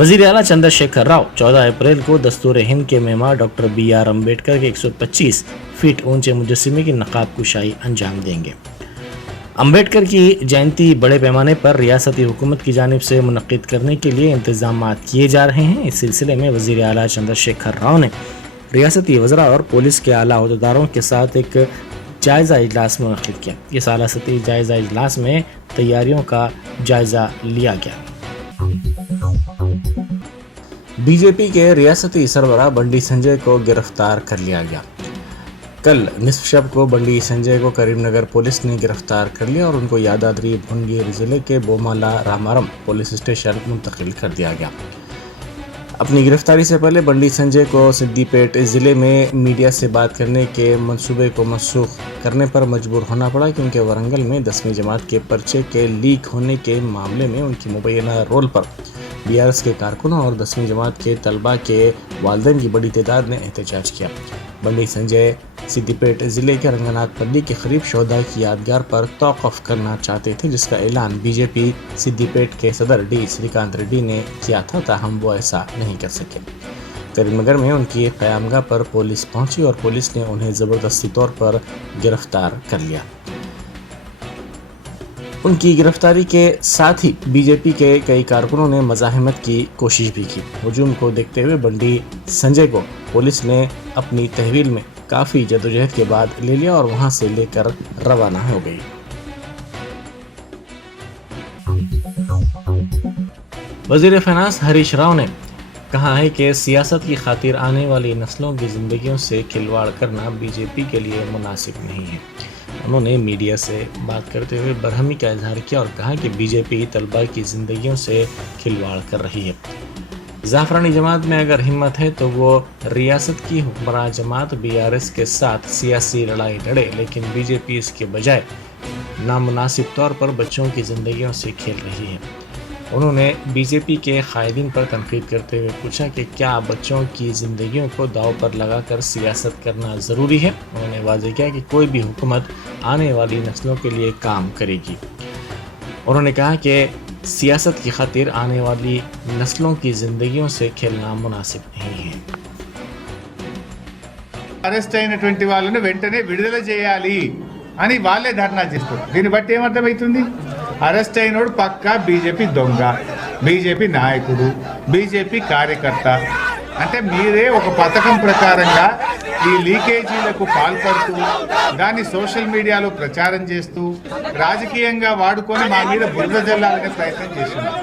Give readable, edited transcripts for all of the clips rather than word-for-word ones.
वज़ीर आला चंद्रशेखर राव 14 अप्रैल को दस्तूर हिंद के मेमार डॉक्टर BR अम्बेडकर के 125 फीट ऊंचे मुजस्समे की नकाब कुशाई अंजाम देंगे। अम्बेडकर की जयंती बड़े पैमाने पर रियासती हुकूमत की जानिब से मुनक्किद करने के लिए इंतजाम किए जा रहे हैं। इस सिलसिले में वज़ीर आला चंद्रशेखर राव ने रियासती वज़रा और पुलिस के आला अहदेदारों के साथ एक जायज़ा इजलास मुनक्किद किया। इस आलासती जायज़ा इजलास में तैयारियों का जायज़ा लिया गया। बीजेपी के रियासती सरबराह बंडी संजय को गिरफ्तार कर लिया गया। कल निसफ शब को बंडी संजय को करीमनगर पुलिस ने गिरफ्तार कर लिया और उनको यादाद्री भुनगिर जिले के बोमाला रामारम पुलिस स्टेशन मुंतकिल कर दिया गया। अपनी गिरफ्तारी से पहले बंडी संजय को सिद्दीपेट जिले में मीडिया से बात करने के मंसूबे को मनसूख करने पर मजबूर होना पड़ा, क्योंकि वरंगल में 10वीं जमात के पर्चे के लीक होने के मामले में उनकी मुबैना रोल पर BRS के कारकुनों और 10वीं जमात के तलबा के वालिदैन की बड़ी तादाद ने एहतजाज किया। बंडी संजय सिद्दीपेट ज़िले के रंगनाथ पल्ली के करीब शोधा की यादगार पर तौक़ुफ़ करना चाहते थे, जिसका ऐलान बीजेपी सिद्दीपेट के सदर D श्रीकांत रेड्डी ने किया था, ताहम वो ऐसा नहीं कर सके। करीमनगर में उनकी क़यामगाह पर पुलिस पहुंची और पुलिस ने उन्हें ज़बरदस्ती तौर पर गिरफ्तार कर लिया। उनकी गिरफ्तारी के साथ ही बीजेपी के कई कारकुनों ने मज़ाहमत की कोशिश भी की। हुजूम को देखते हुए बंडी संजय को पुलिस ने अपनी तहवील में काफ़ी जदोजहद के बाद ले लिया और वहां से लेकर रवाना हो गई। वज़ीर फ़िनांस हरीश राव ने कहा है कि सियासत की खातिर आने वाली नस्लों की ज़िंदगियों से खिलवाड़ करना बीजेपी के लिए मुनासिब नहीं है। उन्होंने मीडिया से बात करते हुए बरहमी का इजहार किया और कहा कि बीजेपी तलबा की ज़िंदगियों से खिलवाड़ कर रही है। ज़ाफ़रानी जमात में अगर हिम्मत है तो वो रियासत की हुक्मरान जमात BRS के साथ सियासी लड़ाई लड़े, लेकिन बीजेपी इसके बजाय नामुनासिब तौर पर बच्चों की ज़िंदगियों से खेल रही है। उन्होंने बीजेपी के कायदीन पर तनकीद करते हुए पूछा कि क्या बच्चों की ज़िंदगियों को दाव पर लगाकर सियासत करना ज़रूरी है। उन्होंने वाज़ेह किया कि कोई भी हुकूमत आने वाली नस्लों के लिए काम करेगी। उन्होंने कहा कि सियासत की खातिर आने वाली नस्लों की ज़िंदगियों से खेलना मुनासिब नहीं है। అరెస్ట్ అయినటువంటి వాళ్ళని వెంటనే విడుదల చేయాలి అని వాళ్ళే ధర్నా చేస్తారు. దీన్ని బట్టి ఏమర్థమవుతుంది? అరెస్ట్ అయినోడు పక్కా బీజేపీ దొంగ, బీజేపీ నాయకుడు, బీజేపీ కార్యకర్త. అంటే మీరే ఒక పథకం ప్రకారంగా ఈ లీకేజీలకు పాల్పడుతూ దాన్ని సోషల్ మీడియాలో ప్రచారం చేస్తూ రాజకీయంగా వాడుకొని మా మీద బురద జల్లాలనే ప్రయత్నం చేస్తున్నారు.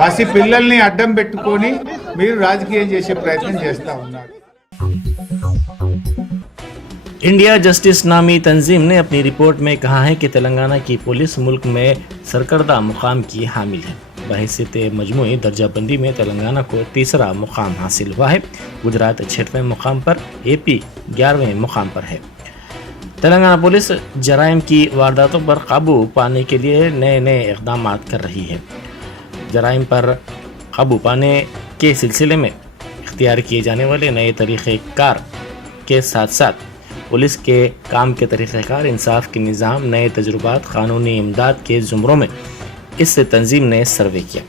పసి పిల్లల్ని అడ్డం పెట్టుకొని మీరు రాజకీయం చేసే ప్రయత్నం చేస్తూ ఉన్నారు. इंडिया जस्टिस नामी तंजीम ने अपनी रिपोर्ट में कहा है कि तेलंगाना की पुलिस मुल्क में सरकर्दा मुकाम की हामिल है। बहैसियत मजमूई दर्जाबंदी में तेलंगाना को तीसरा मुकाम हासिल हुआ है। गुजरात 6वें मुकाम पर, AP 11वें मुकाम पर है। तेलंगाना पुलिस जराइम की वारदातों पर काबू पाने के लिए नए नए इक़दाम कर रही है। जराइम पर काबू पाने के सिलसिले में इख्तियार किए जाने वाले नए तरीक़ेकार के साथ साथ पुलिस के काम के तरीक़ेकार, इंसाफ के निज़ाम, नए तजुर्बात, कानूनी इमदाद के ज़ुमरों में इस तंजीम ने सर्वे किया।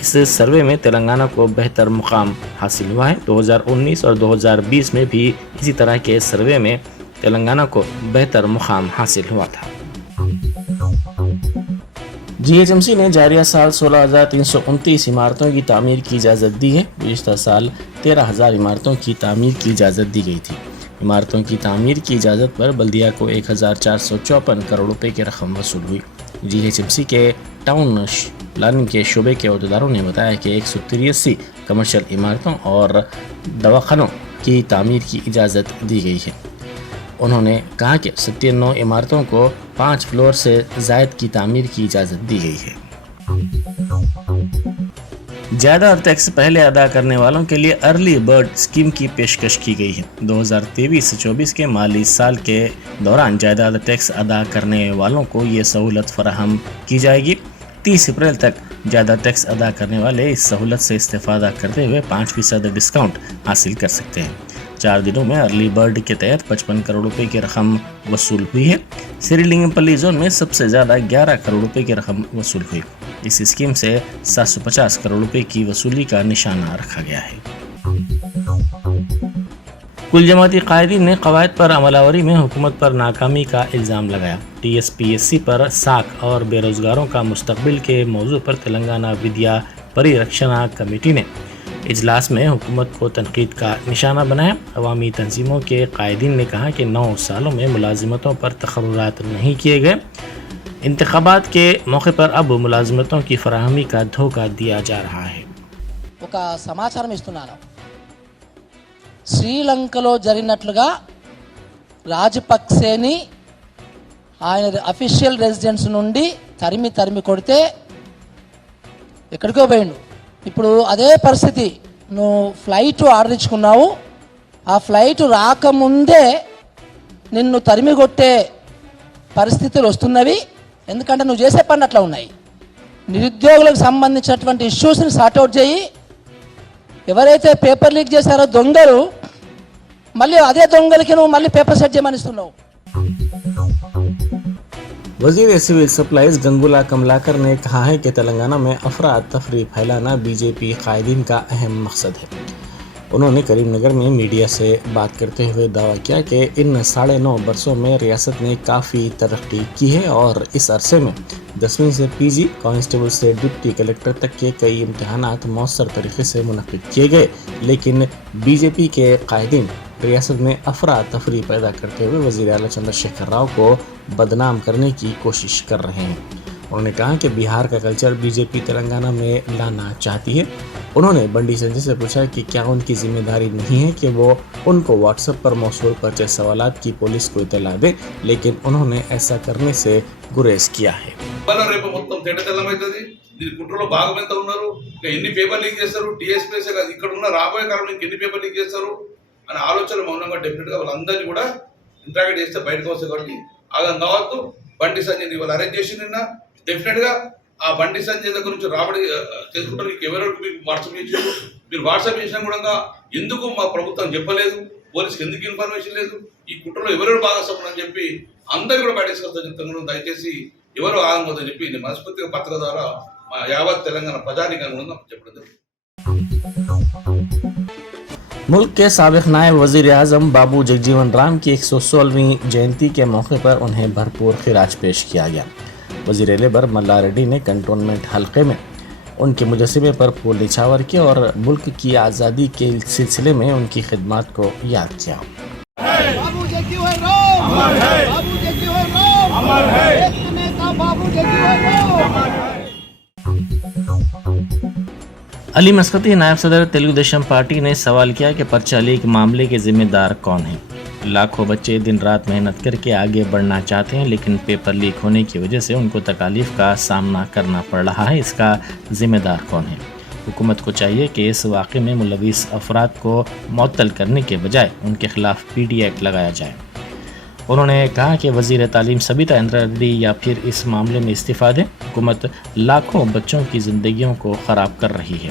इस सर्वे में तेलंगाना को बेहतर मुकाम हासिल हुआ है। 2019 और 2020 में भी इसी तरह के सर्वे में तेलंगाना को बेहतर मुकाम हासिल हुआ था। GHMC ने जारिया साल 16,329 इमारतों की तामीर की इजाज़त दी है। गुज़िश्ता साल 13,000 इमारतों की तामीर की इजाज़त दी गई थी। इमारतों की तामीर की इजाज़त पर बल्दिया को 1,454 करोड़ रुपए की रकम वसूल हुई। GHMC के टाउन प्लानिंग के शोबे के अहदेदारों ने बताया कि 183 कमर्शियल इमारतों और दवाखानों की तामीर की इजाज़त दी गई है। उन्होंने कहा कि 97 इमारतों को 5 फ्लोर से ज़ायद की तामीर की इजाज़त दी गई है। ज़्यादा टैक्स पहले अदा करने वालों के लिए अर्ली बर्ड स्कीम की पेशकश की गई है। 2023-24 के माली साल के दौरान जायदाद टैक्स अदा करने वालों को ये सहूलत फराहम की जाएगी। 30 अप्रैल तक ज़्यादा टैक्स अदा करने वाले इस सहूलत से इस्तेफादा करते हुए 5% डिस्काउंट हासिल कर सकते हैं। 4 दिनों में अर्ली बर्ड के तहत 55 करोड़ रुपए की रकम वसूल हुई है। श्रीलिंगमपल्ली जोन में सबसे ज्यादा 11 करोड़ रुपए की रकम वसूल हुई। इस स्कीम से 750 करोड़ रुपए की वसूली का निशाना रखा गया है। कुल जमाती कायदीन ने कवायद पर अमलावरी में हुकूमत पर नाकामी का इल्ज़ाम लगाया। TSPSC पर साख और बेरोजगारों का मुस्तकबिल के मौजू पर तेलंगाना विद्या परिरक्षणा कमेटी ने इजलास में हुकूमत को तनकीद का निशाना बनाया। अवामी तंजीमों के कायदीन ने कहा कि 9 सालों में मुलाजिमतों पर तकर्रुरात नहीं किए गए। इंतखाबात के मौके पर अब मुलाजिमतों की फराहमी का धोखा दिया जा रहा है। ఒక సమాచారం ఇస్తున్నాను. శ్రీలంకలో జరిగినట్లుగా రాజపక్సేని ఆయన అఫీషియల్ రెసిడెన్స్ నుండి తరిమి కొడితే ఎక్కడికో పోయిండు. ఇప్పుడు అదే పరిస్థితి, నువ్వు ఫ్లైట్ ఆర్డర్ ఇచ్చుకున్నావు, ఆ ఫ్లైట్ రాకముందే నిన్ను తరిమి కొట్టే పరిస్థితులు వస్తున్నవి. ఎందుకంటే నువ్వు చేసే పని అట్లా ఉన్నాయి. నిరుద్యోగులకు సంబంధించినటువంటి ఇష్యూస్ని సార్ట్అవుట్ చేయి. ఎవరైతే పేపర్ లీక్ చేశారో దొంగలు, మళ్ళీ అదే దొంగలకి నువ్వు మళ్ళీ పేపర్ సెట్ చేయమని ఇస్తున్నావు. वजीर सिविल सप्लाईज गंगुला कमलाकर ने कहा है कि तेलंगाना में अफरा तफरी फैलाना बीजेपी कायदीन का अहम मकसद है। उन्होंने करीमनगर में मीडिया से बात करते हुए दावा किया कि इन 9.5 बरसों में रियासत ने काफ़ी तरक्की की है और इस अरसे में 10वीं से PG, कांस्टेबल से डिप्टी कलेक्टर तक के कई इम्तहानात मौसर तरीके से मुनक्किद किए गए। लेकिन बीजेपी के कायदीन रियासत में अफरा तफरी पैदा करते हुए वज़ीर आला चंद्रशेखर राव को बदनाम करने की कोशिश कर रहे हैं। उन्होंने कहा कि बिहार का कल्चर बीजेपी तेलंगाना में लाना चाहती है। उन्होंने बंडी संजय से पूछा कि क्या उनकी जिम्मेदारी नहीं है कि वो उनको व्हाट्सएप पर मौसूल 50 सवालात की पुलिस को इत्तला दे, लेकिन उन्होंने ऐसा करने से गुरेज किया है। రేపు మొత్తం తెల్లమైతుంది. దీని కుట్రలో భాగం ఎంత ఉన్నారు, ఇంకా ఎన్ని పేపర్ లీక్ చేస్తారు, TSPSC కాదు ఇక్కడ ఉన్న రాబోయే కాలంలో ఇంకెన్ని పేపర్ లీక్ చేస్తారు అనే ఆలోచన మౌనంగా డెఫినెట్గా వాళ్ళందరినీ కూడా ఇంట్రాగేట్ చేస్తే బయటకు వస్తాయి. కాబట్టి ఆగం కావద్దు. బండి సంజయ్ వాళ్ళు అరెస్ట్ చేసి నిన్న డెఫినెట్గా ఆ బండి సంజయ్ దగ్గర నుంచి రాబడి చేసుకుంటారు. మీకు ఎవరెవరికి మీకు వాట్సాప్ చేసారు, మీరు వాట్సాప్ చేసినా కూడా ఎందుకు మా ప్రభుత్వం చెప్పలేదు, పోలీసుకి ఎందుకు ఇన్ఫర్మేషన్ లేదు, ఈ కుట్రలో ఎవరెవరు భాగస్వాములు అని చెప్పి అందరూ కూడా బయట చెప్తాను. దయచేసి ఎవరు ఆగమవుతుందని చెప్పి నేను మనస్ఫూర్తిగా పత్రిక ద్వారా మా యావత్ తెలంగాణ ప్రజానికంగా చెప్పడం జరుగుతుంది. मुल्क के साबिक नायब वज़ीर आज़म बाबू जगजीवन राम की 116वीं जयंती के मौके पर उन्हें भरपूर खिराज पेश किया गया। वज़ीर लेबर मल्ला रेड्डी ने कंटोनमेंट हल्के में उनके मुजस्समे पर फूल निछावर किया और मुल्क की आज़ादी के सिलसिले में उनकी खिदमत को याद किया। बाबू जगजीवन राम अमर है, बाबू जगजीवन राम अमर है, एक नेता बाबू जगजीवन राम अमर है। अली मस्कती नायब सदर तेलुगुदेशम पार्टी ने सवाल किया कि पर्चा लीक मामले के जिम्मेदार कौन हैं। लाखों बच्चे दिन रात मेहनत करके आगे बढ़ना चाहते हैं, लेकिन पेपर लीक होने की वजह से उनको तकालीफ का सामना करना पड़ रहा है। इसका जिम्मेदार कौन है? हुकूमत को चाहिए कि इस वाक़े में मुलविस अफराद को मुअत्तल करने के बजाय उनके खिलाफ PD एक्ट लगाया जाए। उन्होंने कहा कि वज़ीर तालीम सबिता इंदिरा रेड्डी या फिर इस मामले में इस्तीफ़ा दें। हुकूमत लाखों बच्चों की ज़िंदगियों को ख़राब कर रही है।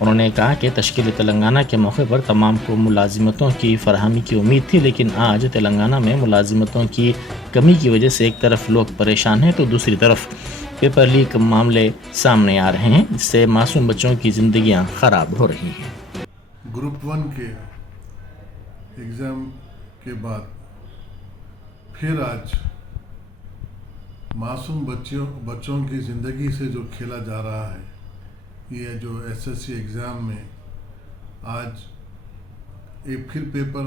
उन्होंने कहा कि तश्कील तेलंगाना के मौके पर तमाम को मुलाजिमतों की फरहमी की उम्मीद थी, लेकिन आज तेलंगाना में मुलाजिमतों की कमी की वजह से एक तरफ लोग परेशान हैं तो दूसरी तरफ पेपर लीक मामले सामने आ रहे हैं, जिससे मासूम बच्चों की ज़िंदगियां ख़राब हो रही हैं। ग्रुप 1 के एग्ज़ाम के बाद फिर आज मासूम बच्चों की ज़िंदगी से जो खेला जा रहा है, ये जो SSC एग्ज़ाम में आज एक फिर पेपर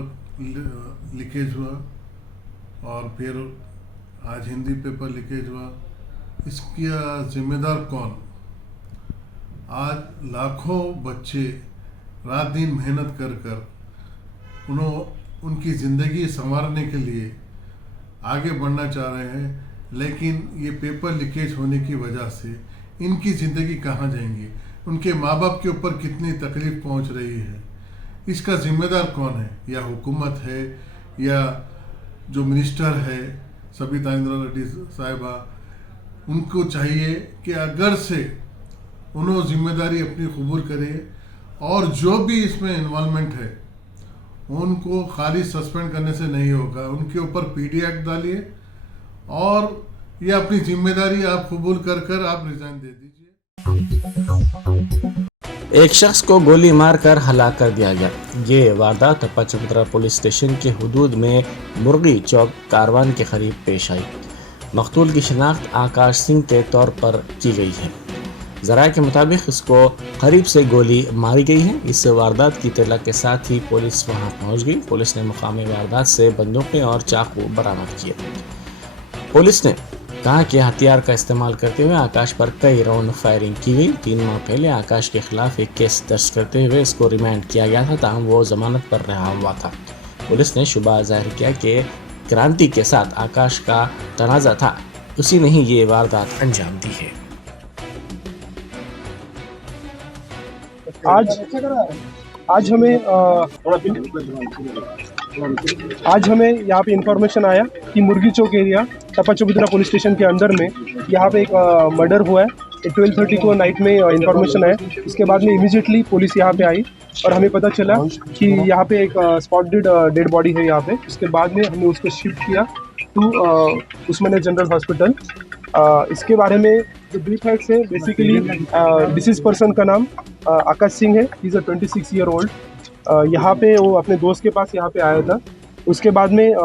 लीकेज हुआ और फिर आज हिंदी पेपर लीकेज हुआ, इसका जिम्मेदार कौन? आज लाखों बच्चे रात दिन मेहनत कर उनकी ज़िंदगी संवारने के लिए आगे बढ़ना चाह रहे हैं, लेकिन ये पेपर लीकेज होने की वजह से इनकी ज़िंदगी कहाँ जाएंगी, उनके माँ बाप के ऊपर कितनी तकलीफ़ पहुँच रही है, इसका ज़िम्मेदार कौन है? या हुकूमत है या जो मिनिस्टर है सबिता इंदिरा रेड्डी साहिबा? उनको चाहिए कि अगर से उन्होंने जिम्मेदारी अपनी कबूल करें और जो भी इसमें इन्वॉल्वमेंट है उनको खाली सस्पेंड करने से नहीं होगा, उनके ऊपर पीडी एक्ट डालिए और ये अपनी जिम्मेदारी आप कबूल कर आप रिजाइन दे दीजिए। एक शख्स को गोली मारकर हलाक कर दिया गया। ये वारदात टप्पा चबूतरा पुलिस स्टेशन के हुदूद में मुर्गी चौक कारवान के करीब पेश आई। मकतूल की शिनाख्त आकाश सिंह के तौर पर की गई है। ज़राए के मुताबिक इसको करीब से गोली मारी गई है। इस वारदात की इत्तला के साथ ही पुलिस वहां पहुंच गई। पुलिस ने मुकामी वारदात से बंदूकें और चाकू बरामद किए। पुलिस ने कहा कि हथियार का इस्तेमाल करते हुए आकाश पर कई राउंड फायरिंग की गई। 3 माह पहले आकाश के खिलाफ एक केस दर्ज करते हुए इसको रिमांड किया गया था, ताहम वो जमानत पर रहा हुआ था। पुलिस ने शुबा जाहिर किया कि क्रांति के साथ आकाश का तनाज़ा था, उसी ने ही ये वारदात अंजाम दी है। आज हमें यहाँ पे इंफॉर्मेशन आया कि मुर्गी चौक एरिया टप्पा चबूतरा पुलिस स्टेशन के अंदर में यहाँ पे एक मर्डर हुआ है। 12:30 को नाइट में इंफॉर्मेशन है। इसके बाद में इमीडिएटली पुलिस यहाँ पे आई और हमें पता चला कि यहाँ पे एक स्पॉटेड डेड बॉडी है यहाँ पे। उसके बाद में हमने उसको शिफ्ट किया टू उस्मानिया जनरल हॉस्पिटल। इसके बारे में जो ब्रीफ है से बेसिकली डिसीज पर्सन का नाम आकाश सिंह है। He is a 26 year old. यहाँ पे वो अपने दोस्त के पास यहाँ पे आया था। उसके बाद में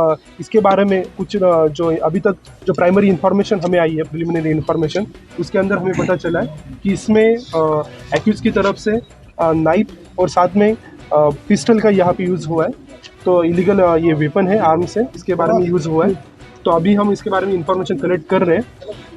इसके बारे में कुछ जो अभी तक जो प्राइमरी इन्फॉर्मेशन हमें आई है, प्रिलिमिनरी इन्फॉर्मेशन, उसके अंदर हमें पता चला है कि इसमें एक्यूज की तरफ से नाइफ और साथ में पिस्टल का यहाँ पे यूज़ हुआ है। तो इलीगल ये वेपन है, आर्म्स है, इसके बारे में यूज़ हुआ है। तो अभी हम इसके बारे में इंफॉर्मेशन कलेक्ट कर रहे हैं।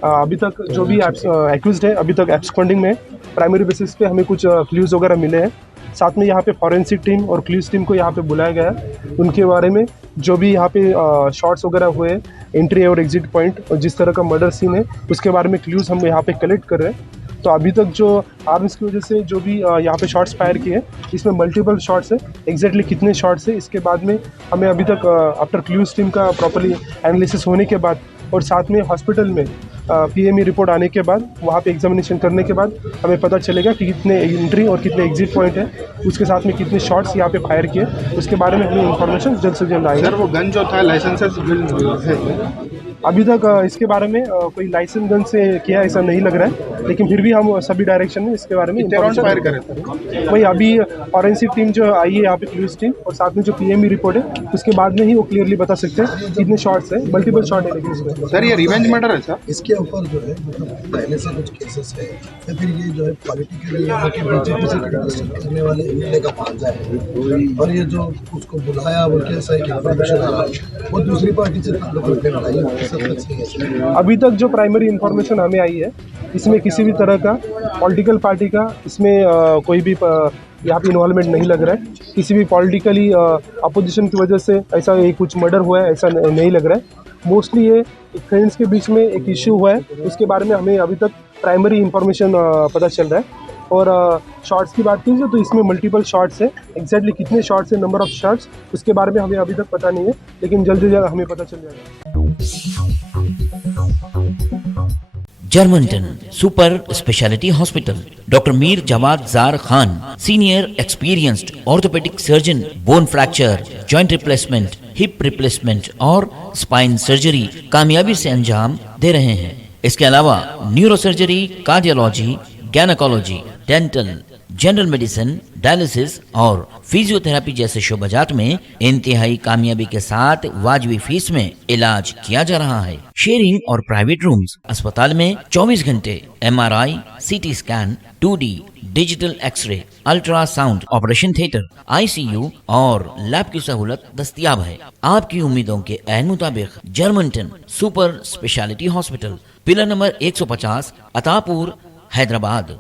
अभी तक जो भी एक्यूज्ड है अभी तक एब्सकॉन्डिंग में। प्राइमरी बेसिस पे हमें कुछ क्लूज़ वगैरह मिले हैं। साथ में यहाँ पे फॉरेंसिक टीम और क्लूज़ टीम को यहाँ पे बुलाया गया है। उनके बारे में जो भी यहाँ पे शॉट्स वगैरह हुए, एंट्री और एग्जिट पॉइंट और जिस तरह का मर्डर सीन है, उसके बारे में क्लूज़ हम यहाँ पे कलेक्ट कर रहे हैं। तो अभी तक जो आर्म्स की वजह से जो भी यहाँ पे शॉट्स फायर किए, इसमें मल्टीपल शॉट्स है। एग्जैक्टली कितने शॉट्स है इसके बाद में हमें अभी तक आफ्टर क्लूज़ टीम का प्रॉपर्ली एनालिसिस होने के बाद और साथ में हॉस्पिटल में PME रिपोर्ट आने के बाद वहाँ पे एग्जामिनेशन करने के बाद हमें पता चलेगा कि कितने एंट्री और कितने एग्जिट पॉइंट है, उसके साथ में कितने शॉट्स यहाँ पे फायर किए। उसके बारे में हमें इन्फॉर्मेशन जल्द से जल्द आएगी। सर वो गन जो था लाइसेंस अभी तक इसके बारे में कोई लाइसेंस गन से किया ऐसा नहीं लग रहा है, लेकिन फिर भी हम सभी डायरेक्शन में इसके बारे में फायर करें। वही अभी फॉरेंसिक टीम जो आई है यहाँ पे, पुलिस टीम और साथ में जो PME रिपोर्ट है, उसके बाद में ही वो क्लियरली बता सकते हैं कितने शॉट्स है। मल्टीपल शॉट है लेकिन इसमें। सर ये रिवेंज मर्डर है सर? इसके ऊपर जो है मतलब पहले से कुछ केसेस है या फिर ये जो है पॉलिटिकली यहाँ के बीजेपी से कंटेस्ट करने वाले MLA का भांजा है और ये जो उसको बुलाया वो कैसा एक इन्फॉर्मेशन आया वो दूसरी पार्टी से लड़ाई। अभी तक जो प्राइमरी इन्फॉर्मेशन हमें आई है, इसमें किसी भी तरह का पॉलिटिकल पार्टी का इसमें कोई भी यहाँ पे इन्वॉल्वमेंट नहीं लग रहा है। किसी भी पॉलिटिकली अपोजिशन की वजह से ऐसा एक कुछ मर्डर हुआ है ऐसा नहीं लग रहा है। मोस्टली ये फ्रेंड्स के बीच में एक इश्यू हुआ है, उसके बारे में हमें अभी तक प्राइमरी इन्फॉर्मेशन पता चल रहा है। और शॉट्स की बात कीजिए तो इसमें मल्टीपल शॉट्स है। एग्जैक्टली कितने शॉट्स है, नंबर ऑफ शॉट्स, उसके बारे में हमें अभी तक पता नहीं है, लेकिन जल्द से जल्द हमें पता चल जाएगा। Germanten super speciality hospital, doctor Mir Jawad Zar Khan, senior experienced orthopaedic surgeon, bone fracture, joint replacement, hip replacement और स्पाइन सर्जरी कामयाबी से अंजाम दे रहे हैं। इसके अलावा neuro surgery, cardiology, gynaecology, dental, general medicine, dialysis और फिजियोथेरेपी जैसे शोबाजात में इंतहाई कामयाबी के साथ वाजबी फीस में इलाज किया जा रहा है। शेयरिंग और प्राइवेट रूम्स, अस्पताल में 24 घंटे MRI, CT scan, 2D digital x-ray, ultrasound, operation theatre, ICU और लैब की सहूलत दस्तयाब है। आपकी उम्मीदों के ऐन मुताबिक Germanten super speciality hospital, pillar number 150, Attapur, Hyderabad.